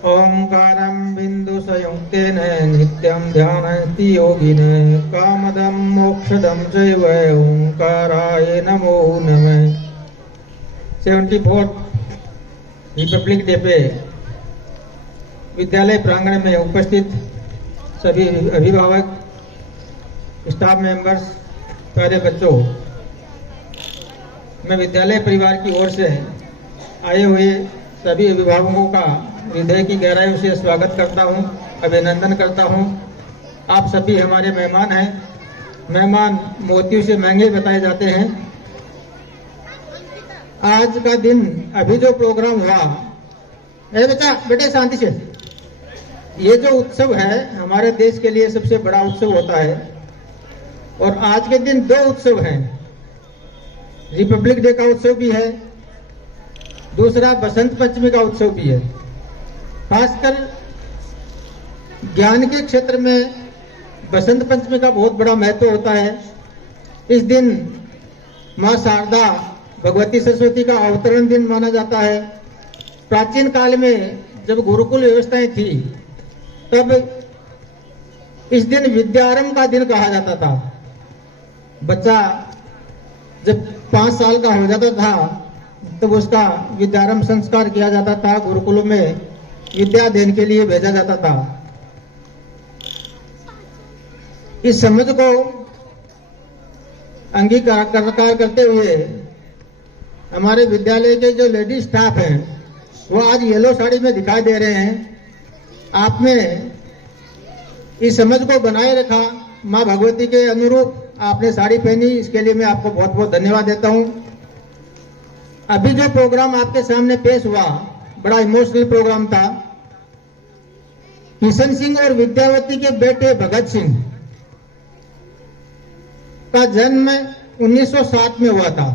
ओंकारं बिंदु संयुक्तेन नित्यं ध्यायन्ति योगिनः कामदं मोक्षदं चैव ओंकाराय नमो नमः। 74th रिपब्लिक डे पे विद्यालय प्रांगण में उपस्थित सभी अभिभावक, स्टाफ मेंबर्स, प्यारे बच्चों, मैं विद्यालय परिवार की ओर से आए हुए सभी अभिभावकों का हृदय की गहराई से स्वागत करता हूं, अभिनंदन करता हूं। आप सभी हमारे मेहमान हैं। मेहमान मोतियों से महंगे बताए जाते हैं। आज का दिन अभी जो प्रोग्राम हुआ, बेटे शांति से, ये जो उत्सव है हमारे देश के लिए सबसे बड़ा उत्सव होता है और आज के दिन दो उत्सव हैं। रिपब्लिक डे का उत्सव भी है, दूसरा बसंत पंचमी का उत्सव भी है। खासकर ज्ञान के क्षेत्र में बसंत पंचमी का बहुत बड़ा महत्व होता है। इस दिन मां शारदा भगवती सरस्वती का अवतरण दिन माना जाता है। प्राचीन काल में जब गुरुकुल व्यवस्थाएं थी तब इस दिन विद्यारंभ का दिन कहा जाता था। बच्चा जब 5 साल का हो जाता था तब उसका विद्यारंभ संस्कार किया जाता था, गुरुकुल में विद्या अध्ययन के लिए भेजा जाता था। इस समझ को अंगीकार करते हुए हमारे विद्यालय के जो लेडी स्टाफ हैं वो आज येलो साड़ी में दिखाई दे रहे हैं। आपने इस समझ को बनाए रखा, मां भगवती के अनुरूप आपने साड़ी पहनी, इसके लिए मैं आपको बहुत बहुत धन्यवाद देता हूं। अभी जो प्रोग्राम आपके सामने पेश हुआ बड़ा इमोशनल प्रोग्राम था। किशन सिंह और विद्यावती के बेटे भगत सिंह का जन्म 1907 में हुआ था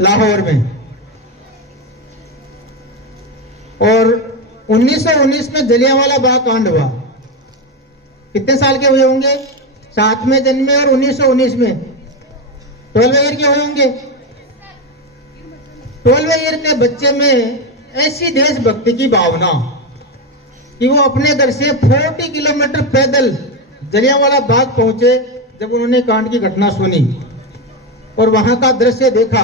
लाहौर में, और 1919 में जलियांवाला बाग कांड हुआ। कितने साल के हुए होंगे? 7 में जन्मे और 1919 में 12 ईयर के हुए होंगे। 12 ईयर के बच्चे में ऐसी देशभक्ति की भावना कि वो अपने घर से 40 किलोमीटर पैदल जलियांवाला बाग पहुंचे। जब उन्होंने कांड की घटना सुनी और वहां का दृश्य देखा,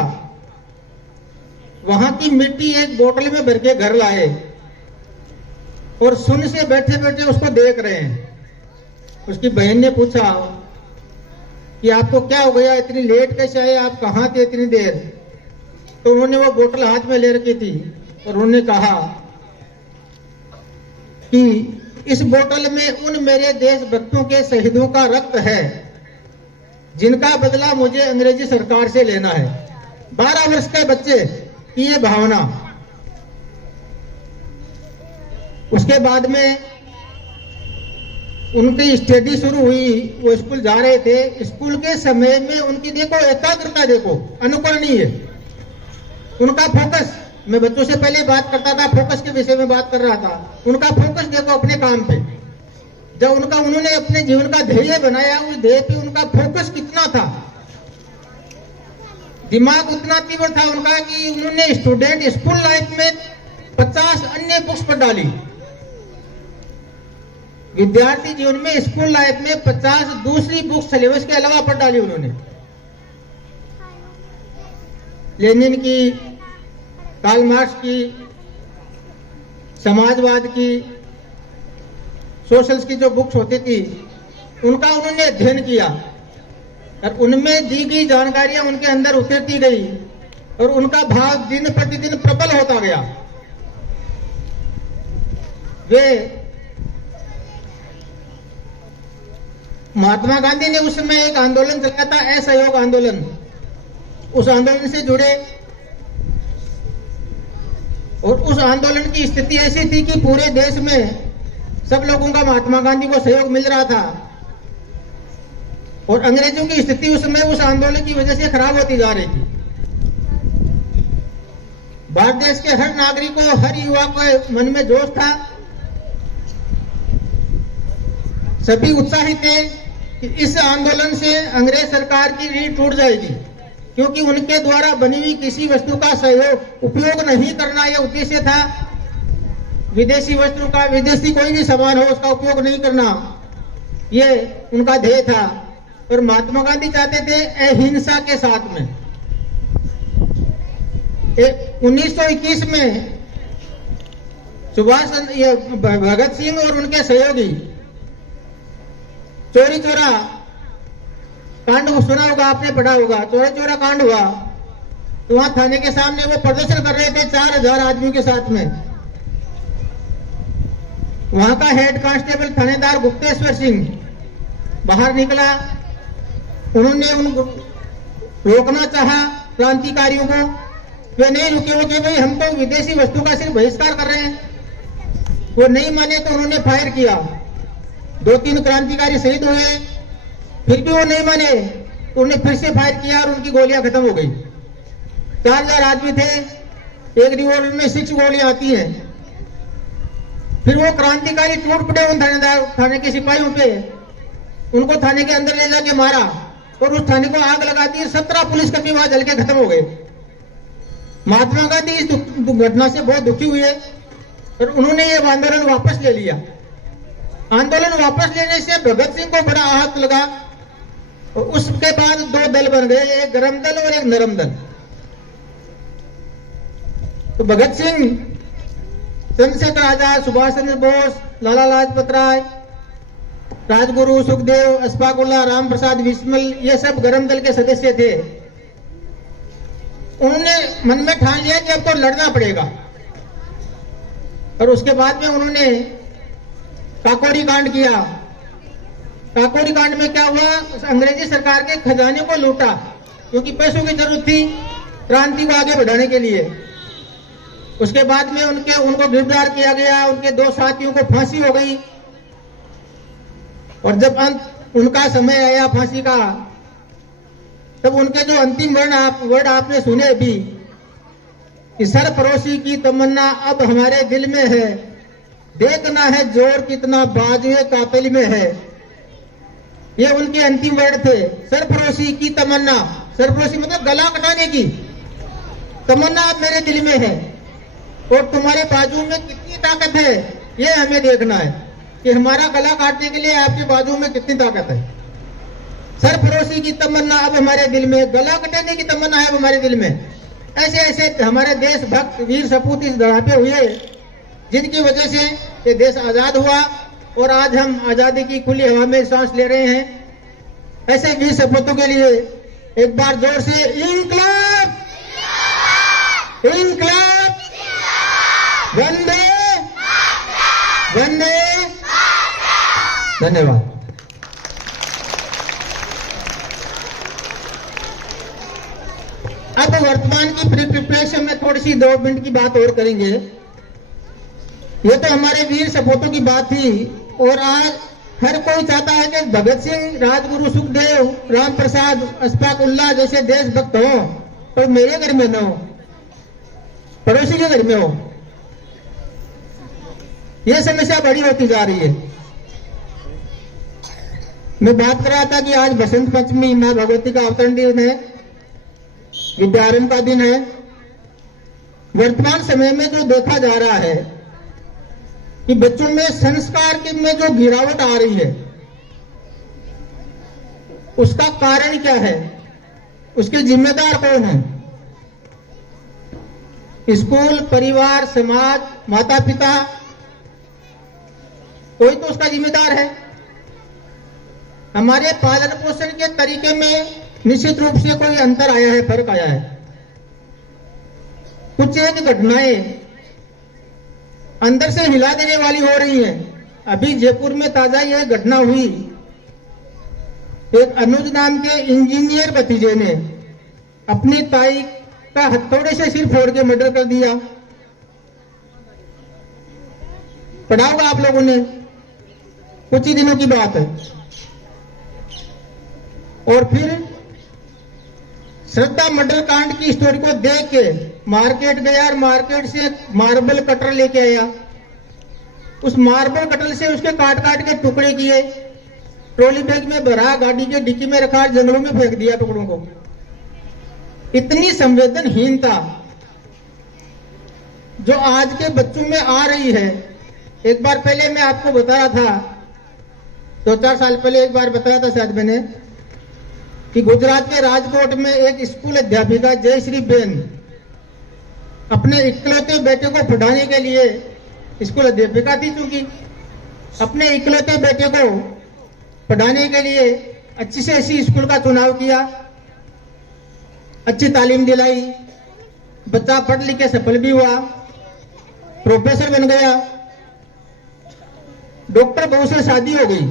वहां की मिट्टी एक बोतल में भर के घर लाए और सुन से बैठे बैठे उसको देख रहे हैं। उसकी बहन ने पूछा कि आपको क्या हो गया, इतनी लेट कैसे आए, आप कहां थे इतनी देर? तो उन्होंने वो बोतल हाथ में ले रखी थी और उन्होंने कहा कि इस बोतल में उन मेरे देशभक्तों के शहीदों का रक्त है जिनका बदला मुझे अंग्रेजी सरकार से लेना है। 12 वर्ष के बच्चे की ये भावना। उसके बाद में उनकी स्टडी शुरू हुई, वो स्कूल जा रहे थे। स्कूल के समय में उनकी देखो एकाग्रता, देखो अनुकरणीय उनका फोकस। मैं बच्चों से पहले बात करता था, फोकस के विषय में बात कर रहा था। उनका फोकस देखो अपने काम पे। जब उन्होंने अपने जीवन का ध्येय बनाया, उस ध्येय पे उनका फोकस कितना था, दिमाग उतना तीव्र था उनका कि उन्होंने स्टूडेंट स्कूल लाइफ में 50 अन्य बुक्स पढ़ डाली। विद्यार्थी जीवन में स्कूल लाइफ में 50 दूसरी बुक्स सिलेबस के अलावा पढ़ डाली उन्होंने। लेनिन की, कार्ल मार्क्स की, समाजवाद की, सोशल्स की जो बुक्स होती थी उनका उन्होंने अध्ययन किया और उनमें दी गई जानकारियां उनके अंदर उतरती गई और उनका भाव दिन प्रतिदिन प्रबल होता गया। वे महात्मा गांधी ने उस समय एक आंदोलन चलाया था, असहयोग आंदोलन। उस आंदोलन से जुड़े और उस आंदोलन की स्थिति ऐसी थी कि पूरे देश में सब लोगों का महात्मा गांधी को सहयोग मिल रहा था और अंग्रेजों की स्थिति उस समय उस आंदोलन की वजह से खराब होती जा रही थी। भारत देश के हर नागरिक को, हर युवा को मन में जोश था। सभी उत्साहित थे कि इस आंदोलन से अंग्रेज सरकार की रीढ़ टूट जाएगी, क्योंकि उनके द्वारा बनी हुई किसी वस्तु का सहयोग उपयोग नहीं करना यह उद्देश्य था। विदेशी वस्तुओं का, विदेशी कोई भी सामान हो उसका उपयोग नहीं करना, ये उनका ध्येय था। और महात्मा गांधी चाहते थे अहिंसा के साथ में। 1921 में भगत सिंह और उनके सहयोगी चोरी चोरा कांड सुना होगा आपने, पढ़ा होगा, चोरी चोरा कांड हुआ। तो वहां थाने के सामने वो प्रदर्शन कर रहे थे 4000 आदमियों के साथ में। वहां का हेड कांस्टेबल थानेदार गुप्तेश्वर सिंह बाहर निकला, उन्होंने उनको रोकना चाहा क्रांतिकारियों को, वे नहीं रुके। वो कि भाई हम तो विदेशी वस्तु का सिर्फ बहिष्कार कर रहे हैं। वो नहीं माने तो उन्होंने फायर किया, 2-3 क्रांतिकारी शहीद हुए। फिर भी वो नहीं माने तो उन्होंने फिर से फायर किया और उनकी गोलियां खत्म हो गई। 4000 आदमी थे, एक रिवॉल्वर में 6 गोलियां आती हैं। फिर वो क्रांतिकारी टूट पड़े उन थाने के सिपाहियों पे, उनको थाने के अंदर ले जाके मारा और उस थाने को आग लगा दी। 17 पुलिसकर्मी वहां जल के खत्म हो गए। महात्मा गांधी इस घटना से बहुत दुखी हुए और उन्होंने ये आंदोलन वापस ले लिया। आंदोलन वापस लेने से भगत सिंह को बड़ा आहत लगा और उसके बाद 2 दल बन गए, एक गरम दल और एक नरम दल। तो भगत सिंह, चंद्रशेखर आजाद, सुभाष चंद्र बोस, लाला लाजपत राय, राजगुरु, सुखदेव, अशफाक उल्लाह, राम प्रसाद बिस्मिल, ये सब गरम दल के सदस्य थे। उन्होंने मन में ठान लिया कि अब तो लड़ना पड़ेगा। और उसके बाद में उन्होंने काकोरी कांड किया। काकोरी कांड में क्या हुआ, अंग्रेजी सरकार के खजाने को लूटा, क्योंकि पैसों की जरूरत थी क्रांति को आगे बढ़ाने के लिए। उसके बाद में उनको गिरफ्तार किया गया, उनके 2 साथियों को फांसी हो गई। और जब उनका समय आया फांसी का, तब उनके जो अंतिम वर्ड आपने सुने भी कि सरफरोशी की तमन्ना अब हमारे दिल में है, देखना है जोर कितना बाजुए कातिल में है। ये उनके अंतिम वर्ड थे, सरफरोशी की तमन्ना। सरफरोशी मतलब गला कटाने की तमन्ना अब मेरे दिल में है, और तुम्हारे बाजू में कितनी ताकत है ये हमें देखना है कि हमारा गला काटने के लिए आपके बाजू में कितनी ताकत है। सरफरोशी की तमन्ना अब हमारे दिल में, गला कटाने की तमन्ना है अब हमारे दिल में। ऐसे ऐसे हमारे देशभक्त वीर सपूत इस धरा पे हुए, जिनकी वजह से ये देश आजाद हुआ और आज हम आजादी की खुली हवा में सांस ले रहे हैं। ऐसे वीर सपूतों के लिए एक बार जोर से इंकलाब, इंकलाब, वंदे वंदे। धन्यवाद। अब वर्तमान की प्रिपरेशन में थोड़ी सी 2 मिनट की बात और करेंगे। ये तो हमारे वीर सपूतों की बात थी, और आज हर कोई चाहता है कि भगत सिंह, राजगुरु, सुखदेव, राम प्रसाद, अशफाक उल्लाह जैसे देशभक्त हो, पर मेरे घर में न हो, पड़ोसी के घर में हो। यह समस्या बड़ी होती जा रही है। मैं बात कर रहा था कि आज बसंत पंचमी, मां भगवती का अवतरण दिन है, विद्यारंभ का दिन है। वर्तमान समय में जो देखा जा रहा है कि बच्चों में संस्कार में जो गिरावट आ रही है, उसका कारण क्या है, उसके जिम्मेदार कौन है? स्कूल, परिवार, समाज, माता पिता, कोई तो उसका जिम्मेदार है। हमारे पालन पोषण के तरीके में निश्चित रूप से कोई अंतर आया है, फर्क आया है। कुछ एक घटनाएं अंदर से हिला देने वाली हो रही हैं। अभी जयपुर में ताजा यह घटना हुई, एक अनुज नाम के इंजीनियर भतीजे ने अपनी ताई का हथौड़े से सिर फोड़ के मर्डर कर दिया। पढ़ा होगा आप लोगों ने, कुछ ही दिनों की बात है। और फिर श्रद्धा मर्डर कांड की स्टोरी को देख के मार्केट गया और मार्केट से मार्बल कटर लेके आया। उस मार्बल कटर से उसके काट काट के टुकड़े किए, ट्रॉली बैग में भरा, गाड़ी के डिक्की में रखा, जंगलों में फेंक दिया टुकड़ों को। इतनी संवेदनहीनता जो आज के बच्चों में आ रही है, एक बार पहले मैं आपको बताया था, 2-4 साल पहले एक बार बताया था शायद मैंने, कि गुजरात के राजकोट में एक स्कूल अध्यापिका जयश्री बेन अपने इकलौते बेटे को पढ़ाने के लिए, स्कूल अध्यापिका थी चूंकि, अपने इकलौते बेटे को पढ़ाने के लिए अच्छी से अच्छी स्कूल का चुनाव किया, अच्छी तालीम दिलाई, बच्चा पढ़ लिख के सफल भी हुआ, प्रोफेसर बन गया, डॉक्टर बहू से शादी हो गई,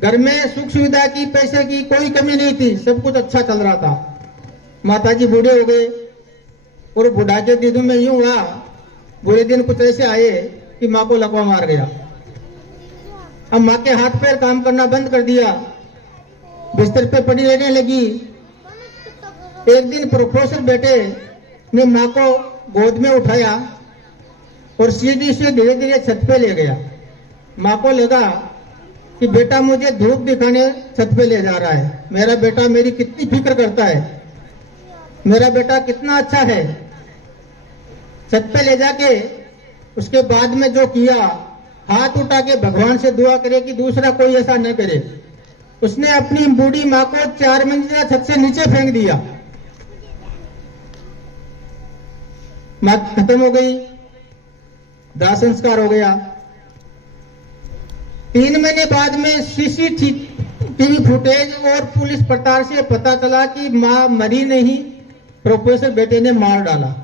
घर में सुख सुविधा की, पैसे की कोई कमी नहीं थी, सब कुछ अच्छा चल रहा था। माताजी बूढ़े हो गए और बुढ़ापे के दिनों में यूं हुआ, बुरे दिन कुछ ऐसे आए कि माँ को लकवा मार गया। अब माँ के हाथ पैर काम करना बंद कर दिया, बिस्तर पे पड़ी रहने लगी। एक दिन प्रोफेसर बेटे ने माँ को गोद में उठाया और सीढ़ी से धीरे धीरे छत पे ले गया। माँ को लगा कि बेटा मुझे धूप दिखाने छत पे ले जा रहा है, मेरा बेटा मेरी कितनी फिक्र करता है, मेरा बेटा कितना अच्छा है। छत पे ले जाके उसके बाद में जो किया, हाथ उठा के भगवान से दुआ करे कि दूसरा कोई ऐसा न करे। उसने अपनी बूढ़ी माँ को 4 मंजिला छत से नीचे फेंक दिया। माँ खत्म हो गई, दाह संस्कार हो गया। 3 महीने बाद में सीसीटीवी फुटेज और पुलिस पड़ताल से पता चला कि माँ मरी नहीं, प्रोफेसर बेटे ने मार डाला।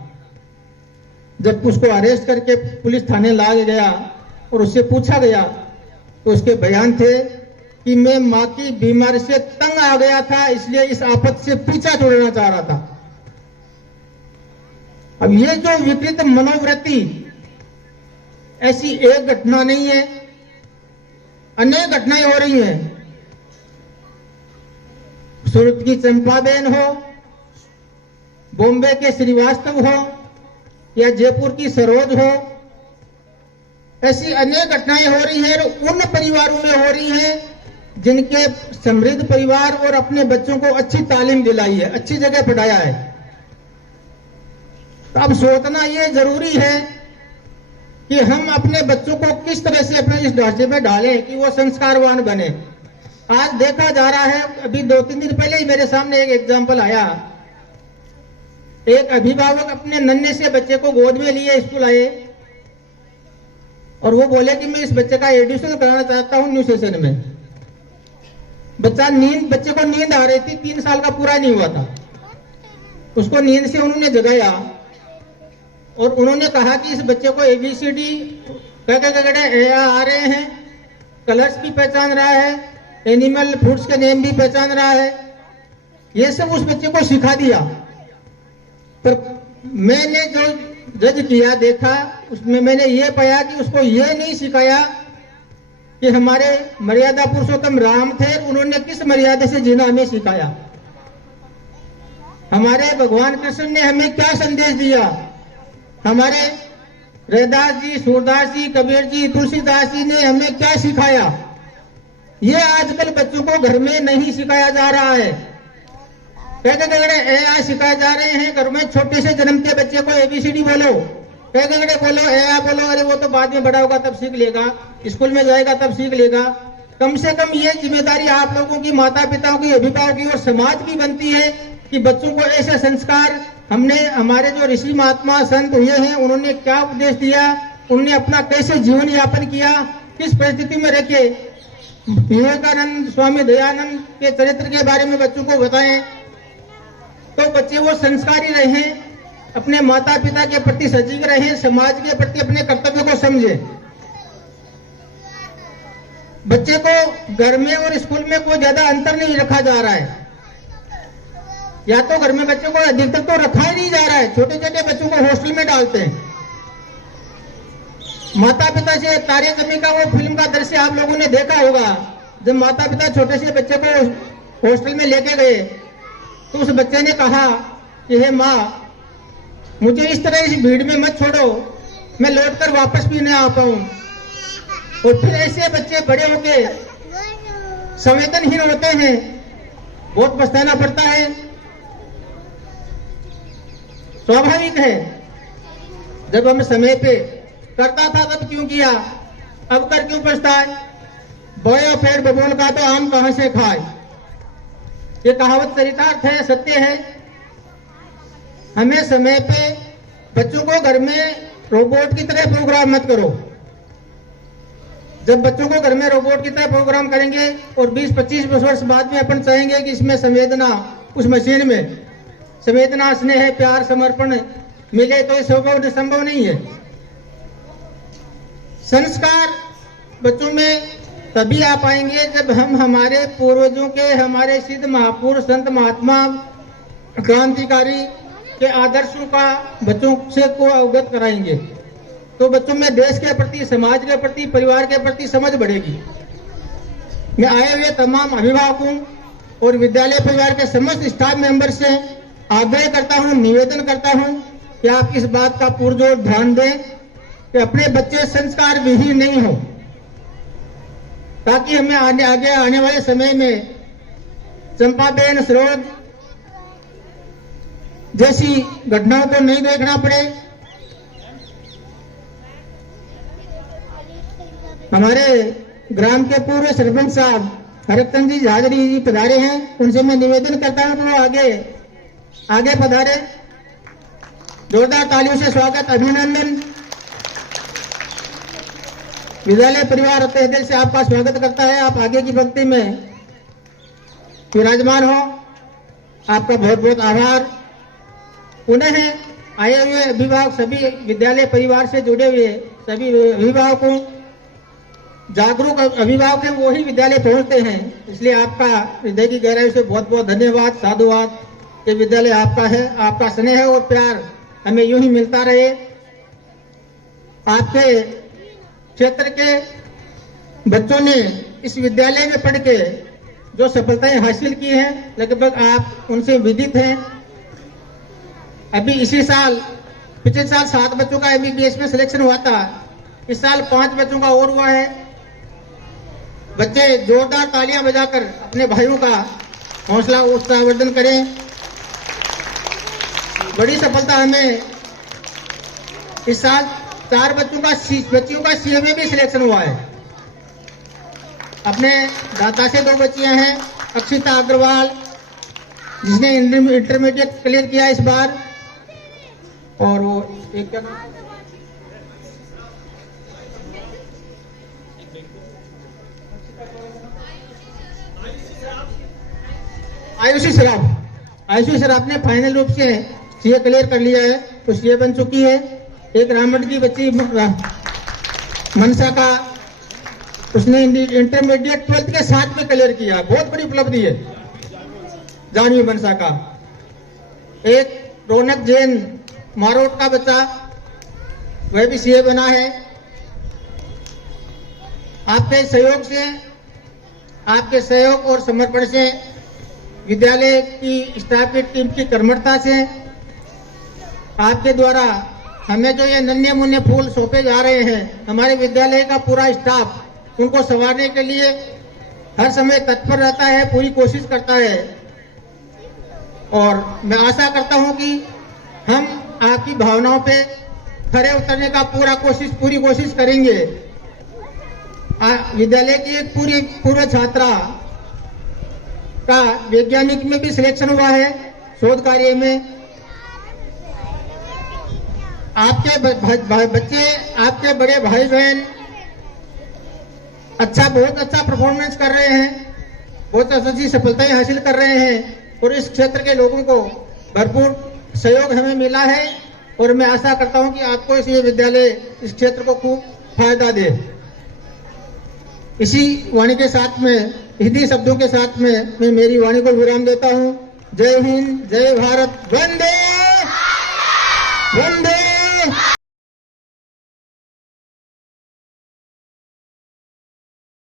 जब उसको अरेस्ट करके पुलिस थाने लाया गया और उससे पूछा गया तो उसके बयान थे कि मैं माँ की बीमारी से तंग आ गया था, इसलिए इस आफत से पीछा छोड़ना चाह रहा था। अब ये जो विकृत मनोवृत्ति, ऐसी एक घटना नहीं है, अनेक घटनाएं हो रही हैं। सूरत की चंपाबेन हो, बॉम्बे के श्रीवास्तव हो या जयपुर की सरोज हो, ऐसी अनेक घटनाएं हो रही हैं। उन परिवारों में हो रही हैं जिनके समृद्ध परिवार और अपने बच्चों को अच्छी तालीम दिलाई है, अच्छी जगह पढ़ाया है। तो अब सोचना यह जरूरी है कि हम अपने बच्चों को किस तरह से अपने इस ढांचे में डालें कि वो संस्कारवान बने। आज देखा जा रहा है, अभी 2-3 दिन पहले ही मेरे सामने एक एग्जाम्पल आया। एक अभिभावक अपने नन्हे से बच्चे को गोद में लिए स्कूल आए और वो बोले कि मैं इस बच्चे का एडमिशन कराना चाहता हूं न्यू सेशन में। बच्चे को नींद आ रही थी, 3 साल का पूरा नहीं हुआ था। उसको नींद से उन्होंने जगाया और उन्होंने कहा कि इस बच्चे को ABCD आ रहे हैं, कलर्स भी पहचान रहा है, एनिमल फ्रूट्स के नेम भी पहचान रहा है, ये सब उस बच्चे को सिखा दिया। पर मैंने जो जज किया, देखा, उसमें मैंने ये पाया कि उसको ये नहीं सिखाया कि हमारे मर्यादा पुरुषोत्तम राम थे, उन्होंने किस मर्यादा से जीना हमें सिखाया। हमारे भगवान कृष्ण ने हमें क्या संदेश दिया, हमारे रैदास जी, सूरदास जी, कबीर जी, तुलसीदास जी ने हमें क्या सिखाया। ये आजकल बच्चों को घर में नहीं सिखाया जा रहा है। कहते सिखाए जा रहे हैं घर में, छोटे से जन्मते बच्चे को ABCD बोलो, कहते बोलो बोलो, अरे वो तो बाद में बड़ा होगा तब सीख लेगा, स्कूल में जाएगा तब सीख लेगा। कम से कम ये जिम्मेदारी आप लोगों की, माता पिताओं की, अभिभावकों की और समाज की बनती है कि बच्चों को ऐसे संस्कार, हमने हमारे जो ऋषि महात्मा संत हुए हैं उन्होंने क्या उपदेश दिया, उन्होंने अपना कैसे जीवन यापन किया, किस परिस्थिति में रखे। विवेकानंद, स्वामी दयानंद के चरित्र के बारे में बच्चों को बताएं तो बच्चे वो संस्कारी रहे, अपने माता पिता के प्रति सजग रहे, समाज के प्रति अपने कर्तव्य को समझे। बच्चे को घर में और स्कूल में कोई ज्यादा अंतर नहीं रखा जा रहा है, या तो घर में बच्चों को अधिकतर तो रखा ही नहीं जा रहा है, छोटे छोटे बच्चों को हॉस्टल में डालते हैं। माता पिता से तारे जमी का वो फिल्म का दृश्य आप लोगों ने देखा होगा, जब माता पिता छोटे से बच्चे को हॉस्टल में लेके गए तो उस बच्चे ने कहा कि हे माँ, मुझे इस तरह इस भीड़ में मत छोड़ो, मैं लौटकर वापस भी न आ पाऊं। और फिर ऐसे बच्चे बड़े होके संवेदनहीन होते हैं, बहुत पछताना पड़ता है। स्वाभाविक है, जब हम समय पे करता था तब क्यों किया, अब कर क्यों पछताए। बोया पेड़ बबूल का तो आम कहां से खाए। ये कहावत चरितार्थ है, सत्य है। हमें समय पे बच्चों को घर में रोबोट की तरह प्रोग्राम मत करो। जब बच्चों को घर में रोबोट की तरह प्रोग्राम करेंगे और 20-25 वर्ष बाद में अपन चाहेंगे कि इसमें संवेदना, उस मशीन में संवेदना, स्नेह, प्यार, समर्पण मिले, तो ये संभव नहीं है। संस्कार बच्चों में तभी आ पाएंगे जब हम हमारे पूर्वजों के, हमारे सिद्ध महापुरुष, संत, महात्मा, क्रांतिकारी के आदर्शों का बच्चों से को अवगत कराएंगे, तो बच्चों में देश के प्रति, समाज के प्रति, परिवार के प्रति समझ बढ़ेगी। मैं आए हुए तमाम अभिभावकों और विद्यालय परिवार के समस्त स्टाफ मेंबर से आग्रह करता हूं, निवेदन करता हूं कि आप इस बात का पुरजोर ध्यान दें कि अपने बच्चे संस्कार विहीन नहीं हो, ताकि हमें आगे आने वाले समय में चंपाबेन सरोज जैसी घटनाओं को नहीं देखना पड़े। हमारे ग्राम के पूर्व सरपंच साहब हरचंद जी झाजरी जी पधारे हैं, उनसे मैं निवेदन करता हूं कि वो आगे पधारे। जोरदार तालियों से स्वागत, अभिनंदन। विद्यालय परिवार तहे दिल से आपका स्वागत करता है। आप आगे की पंक्ति में विराजमान हो, आपका बहुत बहुत आभार। पुनः आए हुए अभिभावक, सभी विद्यालय परिवार से जुड़े हुए सभी अभिभावकों, जागरूक अभिभावक हैं, वो ही विद्यालय पहुंचते हैं, इसलिए आपका हृदय की गहराई से बहुत बहुत धन्यवाद, साधुवाद। ये विद्यालय आपका है, आपका स्नेह और प्यार हमें यूं ही मिलता रहे। आपके क्षेत्र के बच्चों ने इस विद्यालय में पढ़ के जो सफलताएं हासिल की हैं, लगभग आप उनसे विदित हैं। अभी इसी साल, पिछले साल 7 बच्चों का MBBS में सिलेक्शन हुआ था, इस साल 5 बच्चों का और हुआ है। बच्चे जोरदार तालियां बजाकर अपने भाइयों का हौसला उत्साहवर्धन करें। बड़ी सफलता हमें इस साल 4 बच्चों का CA में भी सिलेक्शन हुआ है। अपने दाता से 2 बच्चियां हैं, अक्षिता अग्रवाल जिसने इंटरमीडिएट क्लियर किया इस बार, और वो एक क्या नाम, आयुषी सराफ ने फाइनल रूप से CA क्लियर कर लिया है, तो CA बन चुकी है। एक रामगढ़ की बच्ची मनसा का, उसने इंटरमीडिएट 12th के साथ में क्लियर किया, बहुत बड़ी उपलब्धि है जानवी मनसा का। एक रौनक जैन मारोट का बच्चा, वह भी CA बना है। आपके सहयोग और समर्पण से, विद्यालय की स्टाफ की टीम की कर्मठता से, आपके द्वारा हमें जो ये नन्हे मुन्ने फूल सौंपे जा रहे हैं, हमारे विद्यालय का पूरा स्टाफ उनको संवारने के लिए हर समय तत्पर रहता है, पूरी कोशिश करता है। और मैं आशा करता हूं कि हम आपकी भावनाओं पे खरे उतरने का पूरी कोशिश करेंगे। विद्यालय की एक पूर्व छात्रा का वैज्ञानिक में भी सिलेक्शन हुआ है, शोध कार्य में। आपके बच्चे, आपके बड़े भाई बहन बहुत अच्छा परफॉर्मेंस कर रहे हैं, बहुत अच्छी सफलताएं हासिल कर रहे हैं, और इस क्षेत्र के लोगों को भरपूर सहयोग हमें मिला है। और मैं आशा करता हूं कि आपको ये विद्यालय इस क्षेत्र को खूब फायदा दे। इसी वाणी के साथ में, हिंदी शब्दों के साथ में मैं मेरी वाणी को विराम देता हूं। जय हिंद, जय भारत, वंदे वंदे